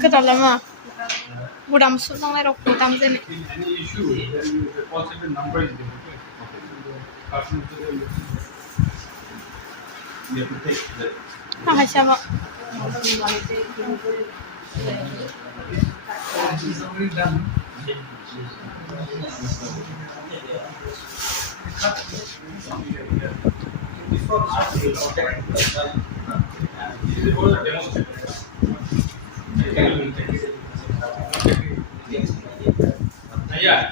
Cái đó là mà bộ đầm xuống trong này đọc bộ đầm thế này. Any issue, the call center number is there. Okay. You have to take that. Nó hay sao mà? It's already done. Yeah.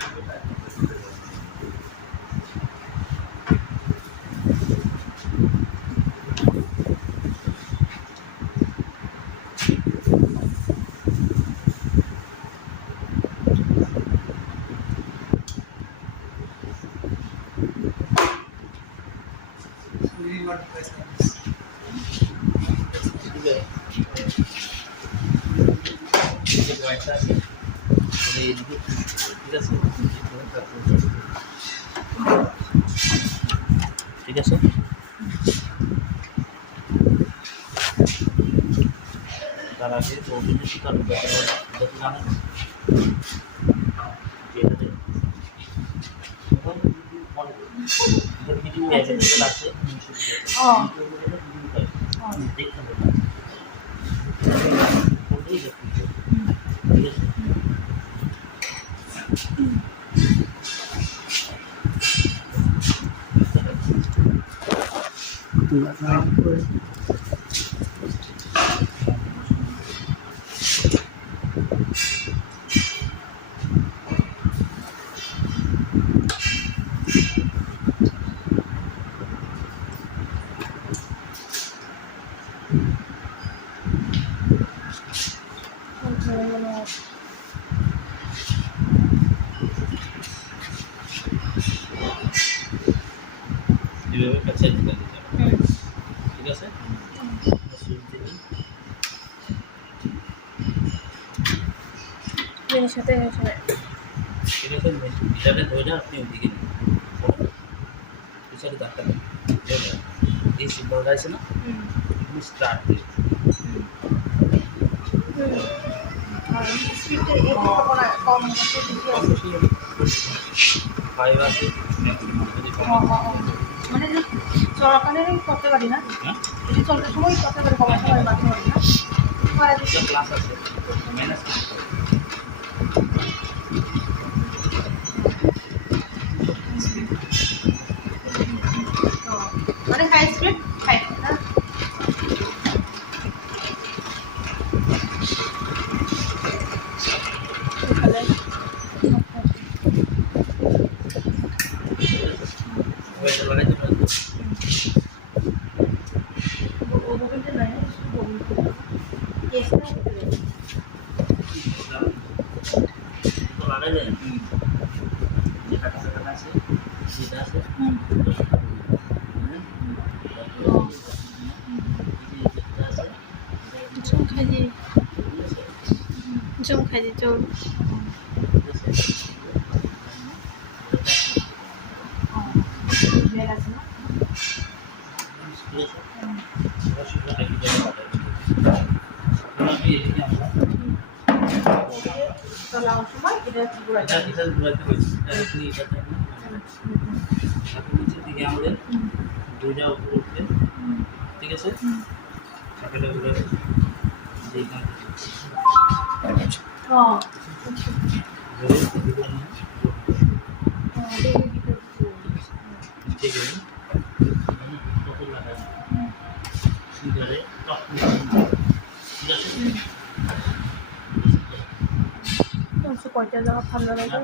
ঠিক আছে তার আগে ওভেনে শুকানো যত জানেন video available আছে দেখতে হবে ওটাই দেখতে ঠিক আছে এভাবে কাছে দিতে ঠিক আছে এর সাথে ঠিক আছে এটাকে ধরে আপনি ওদিকে পিছনে ধাক্কা দেন এই সিম্বলটা আছে না স্টার্ট দিয়ে ফাইভ আছে মানে চলাকালীন করতে পারি না যদি চলতে সময় করতে পারি কমার সময় বাড়তে পারি না ক্লাস আছে ম্যানেজ মানে হাই স্পিড হাই না 좀 가지 좀 লাগানোর সময় এটা ঘুরাতে নিচের দিকে আমাদের দুইটা উপর উঠবে ঠিক আছে চাকাটা ঘুরে ঠিক আছে কয়টা জায়গা ঠান্ডা লাগে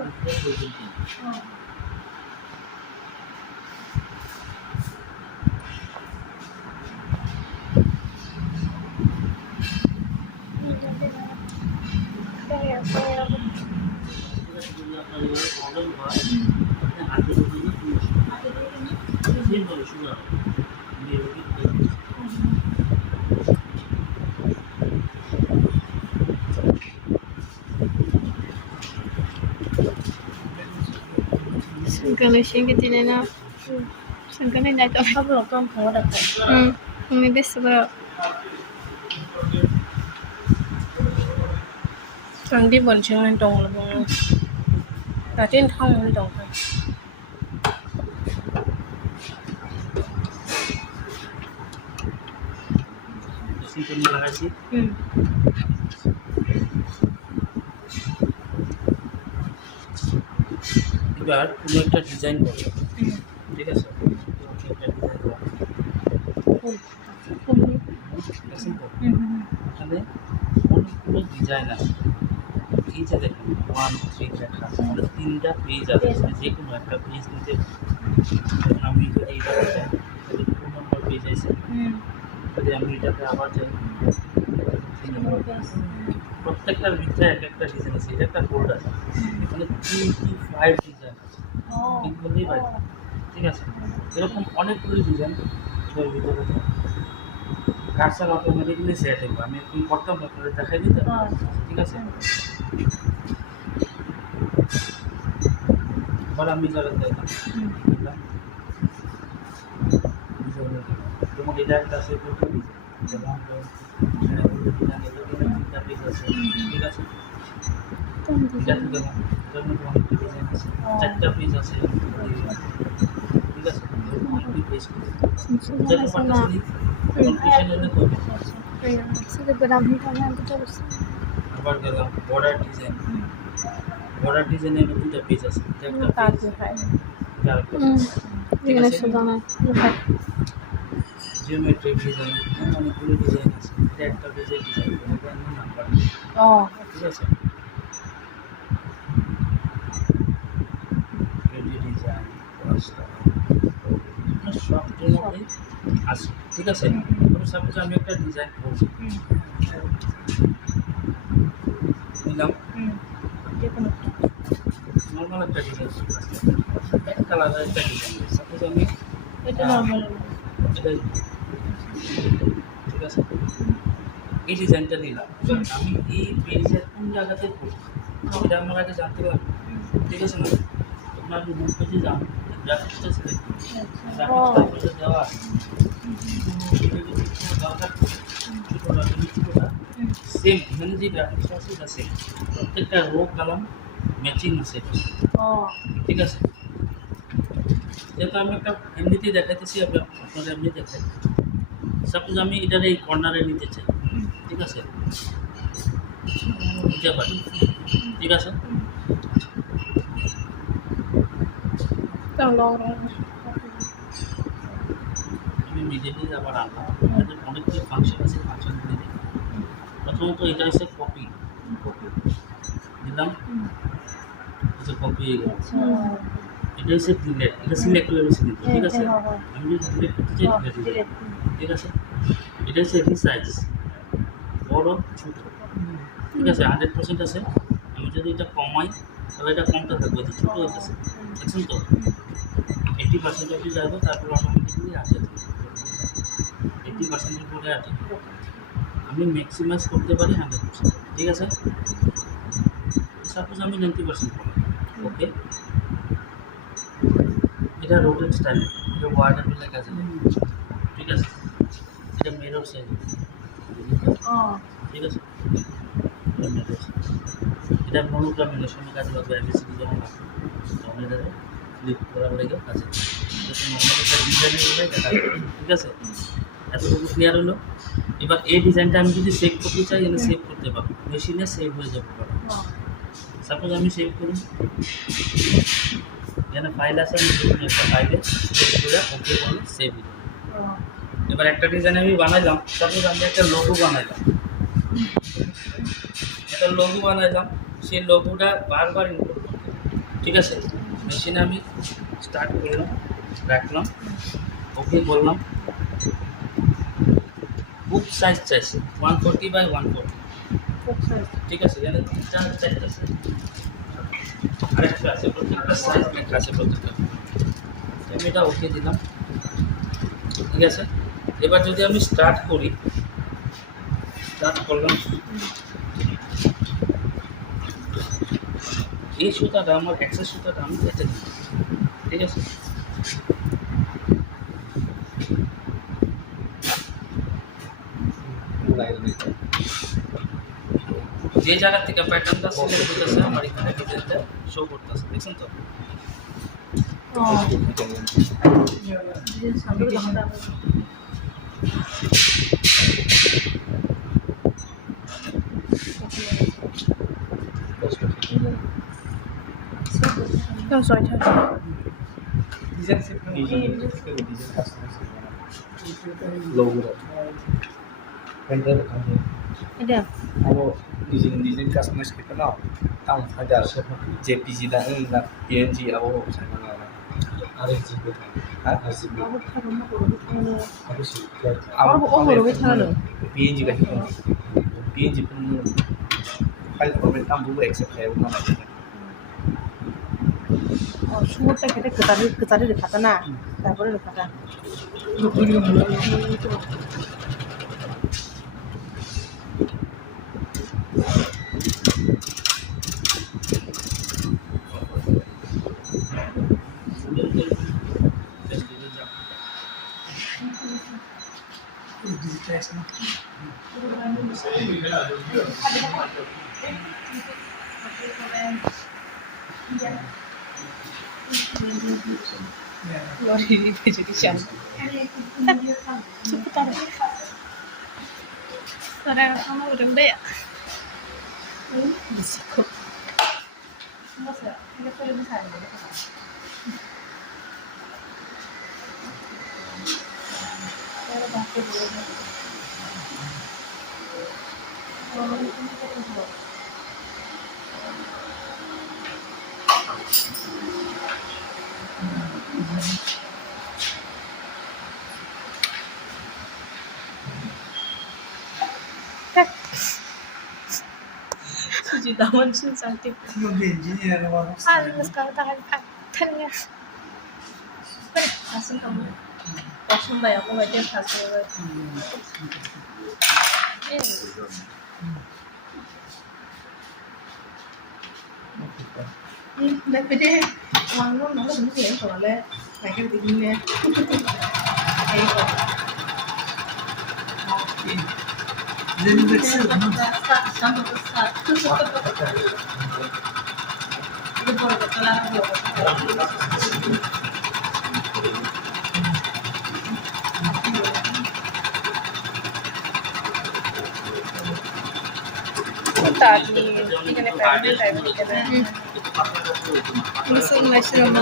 Sangkala siya hindi na sangkala na ito. Hablo con joda. আমি বেশি করে当地本身很懂了吗？打电汤很懂的。 সিম্পলি লাগাইছি এবার কোনো একটা ডিজাইন করো ঠিক আছে একটা ডিজাইন করো এখানে অনেকগুলো ডিজাইন আছে এই যে দেখুন 1 3 লেখা আছে আমাদের 3টা পেজ আছে যে কোনো একটা পেজ নিতে এখন আমি এইটা ডিজাইন তাহলে 2 নম্বর পেজ আছে যদি আমি এটাতে আবার যাই প্রত্যেকটার ভিতরে এক একটা ডিজাইন আছে এটা একটা ফোল্ড আছে এখানে 25 ডিজাইন আছে ঠিক বললেই পারি ঠিক আছে এরকম অনেকগুলো ডিজাইন এর ভিতরে আছে কার্সার অটোমেটিক্যালি সেট হবে আমি এখন করতাম আপনাদের দেখাই দিতে ঠিক আছে এবার আমি যারা দেখলাম যেমন এটা একটা আছে প্রথম যেমন ঠিক আছে এটা তো দেখুন এটার মধ্যে অনেক ডিজাইন আছে 4টা পেজ আছে ঠিক আছে অনেক পেজ যেটা পারতেছি কনফিউশন এনে করবে আবার গেলাম বর্ডার ডিজাইনে 2টা পেজ আছে এটা একটা পেজ জিওমেট্রি ডিজাইন অনেকগুলো ডিজাইন আছে এটা একটা পেজের ডিজাইন এটা নাম্বার ঠিক আছে ডিজাইন সব মধ্যে আছে ঠিক আছে সাপোজ আমি একটা ডিজাইন করছি নিলাম নর্মাল একটা ডিজাইন এক কালারের একটা ডিজাইন সাপোজ আমি এটা নরমাল এটাই ঠিক আছে এই ডিজাইনটা নিলাম আমি এই পেজের কোন জায়গাতে করব এটা আমার আগে জানতে লাগবে ঠিক আছে না আপনার হোম পেজে যান গ্রাফিক্সটা সিলেক্ট গ্রাফিক্সটা দেওয়া আছে সেম এখানে যে গ্রাফিক্সটা আছে এটা সেম প্রত্যেকটা রো কলাম ম্যাচিং আছে ঠিক আছে যেহেতু আমি একটা এমনিতেই দেখাইতেছি আপনারা এমনি দেখাই সাপোজ আমি এটার এই কর্নারে নিতে চাই ঠিক আছে নিতে পারি ঠিক আছে আমি মিডিয়ালি আবার আনলাম এদের অনেকগুলো ফাংশন আছে ফাংশনগুলি প্রথমত এটা হচ্ছে কপি দিলাম কপি হয়ে গেল এটা হচ্ছে ডিলেট এটা সিলেক্ট হয়ে গেছে ঠিক আছে আমি যদি ডিলেট করতে চাই ডিলেট ঠিক আছে এটা হচ্ছে রিসাইজ বড় ছোট ঠিক আছে 100% আছে আমি যদি এটা কমাই তাহলে এটা কমটা থাকবে এটা ছোটো হয়ে গেছে দেখছেন তো 80% অবধি যাবো তারপর অটোমেটিক্যালি আছে 80%-এর পরে আছে আমি ম্যাক্সিমাইজ করতে পারি 100% ঠিক আছে সাপোজ আমি 90% করলাম ওকে এটা রোটেট স্টাইল এটা ওয়ার্ডের বলে কাজে ঠিক আছে এটা মিরর সাইজ ঠিক আছে এটা মিরর এটা মনোগ্রামিনেশনের কাজে লাগবে এবিসিডি যেমন তখন এটা ক্লিক করার লেগে কাজে নর্মাল একটা ডিজাইনের বলে দেখা ঠিক আছে এতটুকু ক্লিয়ার হলো এবার এই ডিজাইনটা আমি যদি সেভ করতে চাই তাহলে সেভ করতে পারবো মেশিনে সেভ হয়ে যাবে সাপোজ আমি সেভ করি এখানে ফাইল আছে আমি একটা ফাইলে সেভ করে ওকে বলে সেভ দিই এবার একটা ডিজাইন আমি বানাইলাম সাপোজ আমি একটা লোগো বানাইলাম সেই লোগোটা বারবার ইনপুট করতে ঠিক আছে মেশিনে আমি স্টার্ট করলাম রাখলাম ওকে বললাম বুক সাইজ চাইছে 140x140 ঠিক আছে এখানে 3-4টা আছে আরেকটা আছে প্রত্যেকটা সাইজ লেখা আছে প্রত্যেকটা আমি এটা ওকে দিলাম ঠিক আছে এবার যদি আমি স্টার্ট করলাম এই সুতাটা আমার এক্সেস সুতাটা আমি কেটে দিই ঠিক আছে যে জায়গা থেকে প্যাটার্নটা সিলেক্ট হইতেছে আমার এখানে ডিজাইনটা শো করতেছে, দেখছেন তো?用手跳跳。 এটা design customize kita now tang ada JPG dan na PNG abo sama na RGB RGB aku sih PNG kan PNG pun file format tam dulu accept ya mana সুন্দরটা কেটে কেতারে রেখাটা না তারপরে রেখাটা 머리를 해주지 않아. 좋다. 나랑 하나 오른데. 무서워. 신났어요. 이게 소리는 잘 모르겠어. 내가 밖에 모르겠어. 수지 나만 진짜 띠. 아, sekarang tangan tangannya. 가슴 한번 멋있다 야구가 이제 가슴을 Lấy về đi, hoàng nó cũng dễ rồi lên, phải cái gì nè, Then the same tadi ini kan private time kan. Musuh mushroom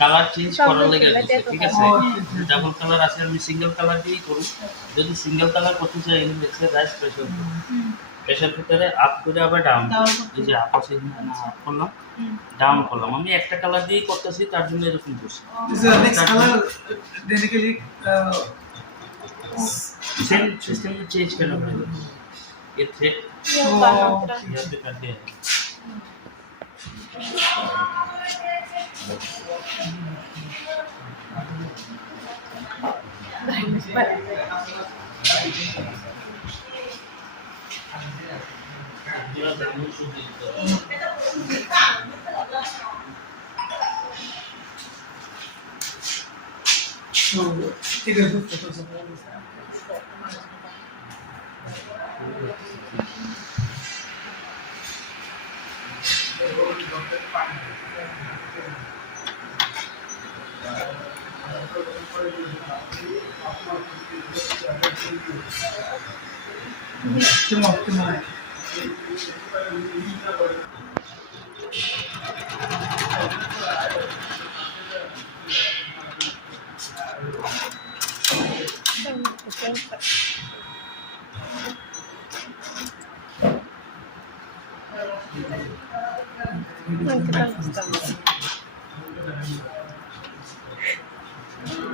colour change করার লাগে ঠিক আছে double colour আছে আমি single colour দিয়েই করব যদি single colour করতে চাই এখানে দেখছে রাইস প্রেসার প্রেসার ভিতরে আপ করে আবার ডাউন এই যে আপ আছে আপ করলাম ডাউন করলাম আমি একটা কালার দিয়েই করতেছি তার জন্য এরকম করছি Is the next color basically same system change কেন করে ये थ्रेड यहाँ पे करते हैं take a good photos of all this. Come on.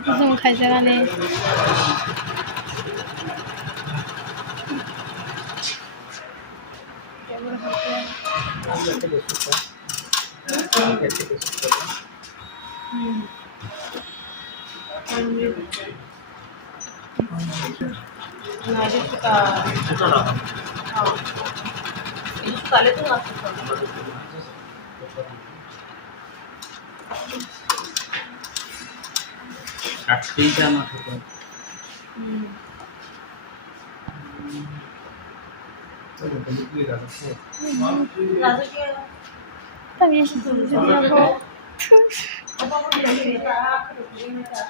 무슨 갈색하네. Nah, itu suka. সুতো রাখা Oh. Itu sekali tuh nggak suka. কাটতেইটা আমার সুতো Rasa kayak Tapi itu aku apa pun yang kita kerjain aja.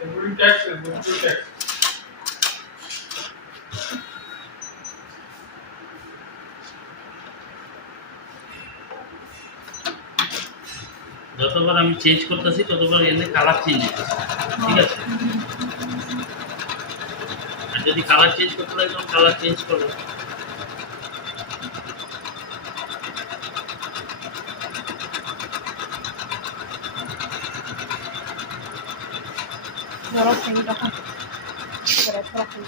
Embroidery tax. যতবার আমি change করতেছি ততবার এনে colour change হচ্ছে ঠিক আছে আর যদি কালার চেঞ্জ করতে লাগে তখন কালার চেঞ্জ করবে Jorok sih kita kan. Jorok sih.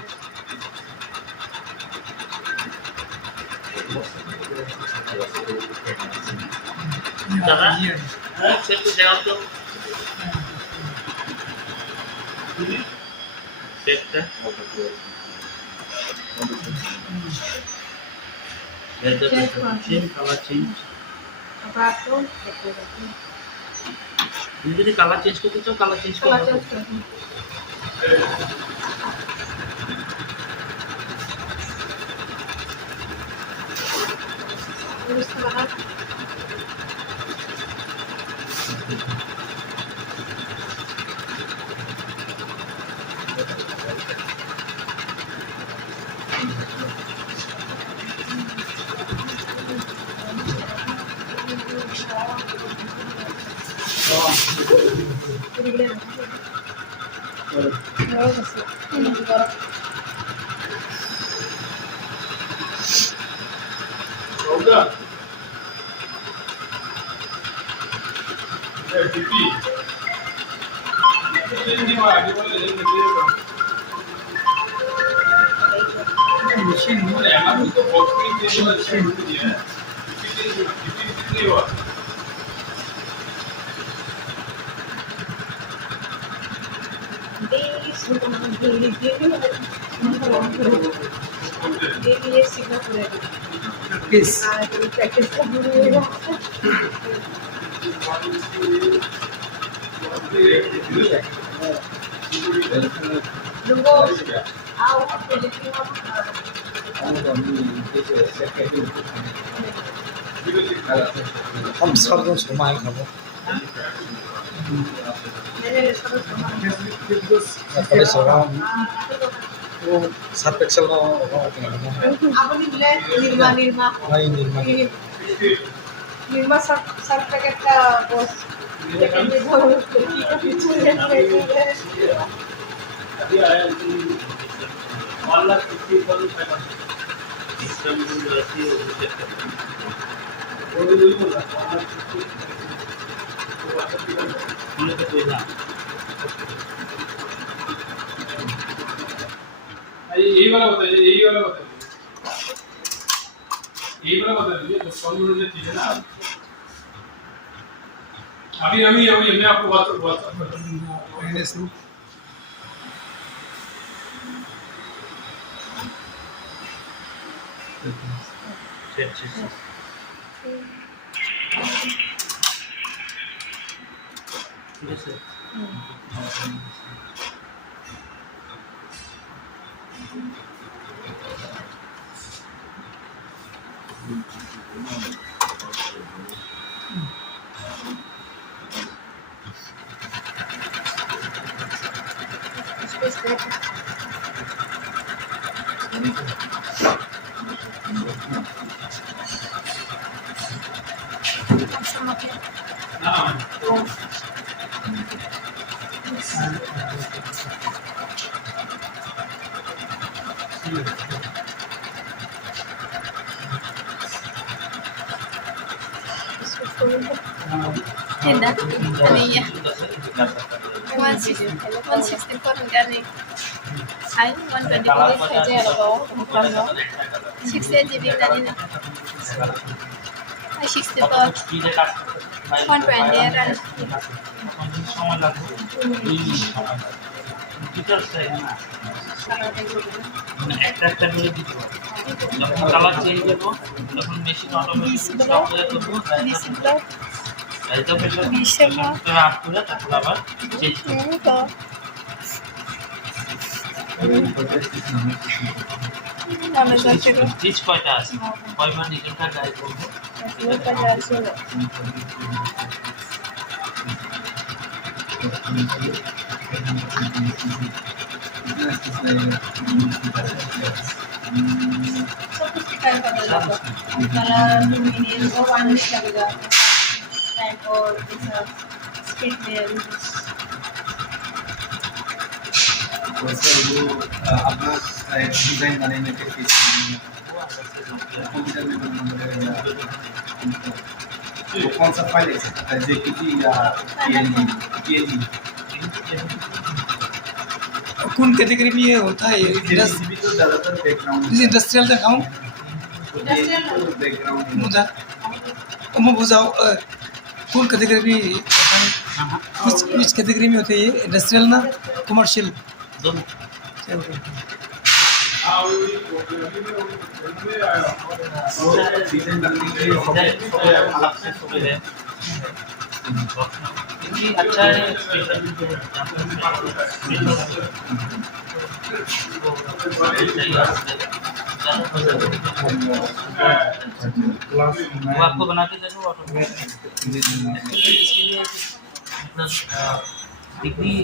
দাদা হ্যাঁ সেটা দেওয়া তো সেটটা change colour change Apa tuh? তুমি যদি কালার চেঞ্জ করতে চাও কালার চেঞ্জ Kalau করতে cocok. Terus sekarang Jorok sih. Ini jorok. Olga. Pipi. Ini mah di mana ini dia. Mesin mana yang aku itu box ini dia mesin dia. Pipi dia. dia signature. Yes. Jadi practice kan dulu. Tunggu. Aku jadi हम सर्व समय खाबो তারপরে সবাই ও 7 pixel નો Apa nih bilang Nirma নাই নির্মাণ ini Nirma satu paket bos paket bos kita bicara Dia ada di 1,50,500 system গুলো আছে ওগুলো চেক করতে ওই ওই বলা মনে তো কই না यही वाला बताइए बता दीजिए तो कौन सी चीज है ना अभी मैं आपको व्हाट्सएप कर दूंगा চেক চেক ঠিক আছে ना Tidak, tadinya 164 enggak nih. Saya 124 saja loh, bukan loh. 6 aja dia tadi nih. I 60 কত per স্পিডে কাজ করতে 120 and সময় লাগবে 2 মিনিট সময় লাগবে ডিটেলস চাই না মানে একটা করে দিতে হবে যখন কালার চেঞ্জ করবো তখন মেশিন অটোমেটিক স্টপ হয়ে করবো আপ করে তারপর আবার চেঞ্জ করবো স্টিচ কয়টা আছে কয়বার নিচেরটা গায়ে করবো सब कुछ टाइम का लगेगा कलर 2 मिनट और 1 मिनट लगेगा टाइम और जैसा स्किन में वैसे वो अपना डिजाइन बनाने के पीछे कंप्यूटर में बनाना पड़ेगा वो कौन सा फाइल है जेपीजी या पीएनजी कौन कैटेगरी में ये होता है ये जेपीजी तो ज़्यादातर बैकग्राउंड इंडस्ट्रियल का काम बैकग्राउंड मुझे मैं बुझाओ कौन कैटेगरी में which कैटेगरी में होते हैं ये इंडस्ट्रियल ना कमर्शियल दोनों डिजाइन बनने के लिए अलग से सुविधा है अच्छा है वो आपको बना के देगा ऑटोमेटिक इसके लिए डिग्री